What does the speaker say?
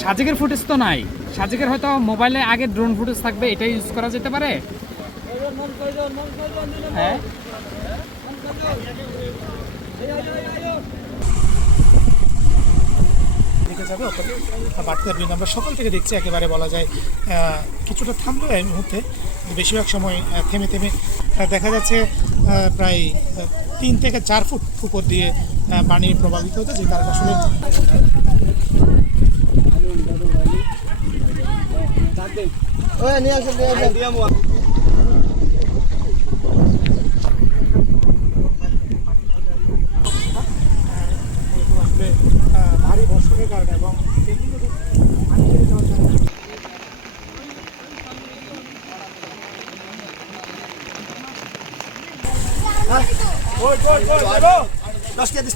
সাজেকের ফুটেজ তো নাই, সাজেকের হয়তো মোবাইলে আগে ড্রোন ফুটেজ থাকবে, এটা ইউজ করা যেতে পারে। হ্যাঁ দিকে যাবে বাড়তে থাকবে। আমরা সকাল থেকে দেখছি একেবারে বলা যায় কিছুটা থামলো এই মুহূর্তে, বেশিরভাগ সময় থেমে থেমে দেখা যাচ্ছে প্রায় 3 থেকে 4 ফুট উপর দিয়ে পানি প্রভাবিত হচ্ছে, যে কারণে আসলে ভারী বর্ষণের কারণে এবং পানি ছেড়ে যাওয়ার কারণে Nós que é de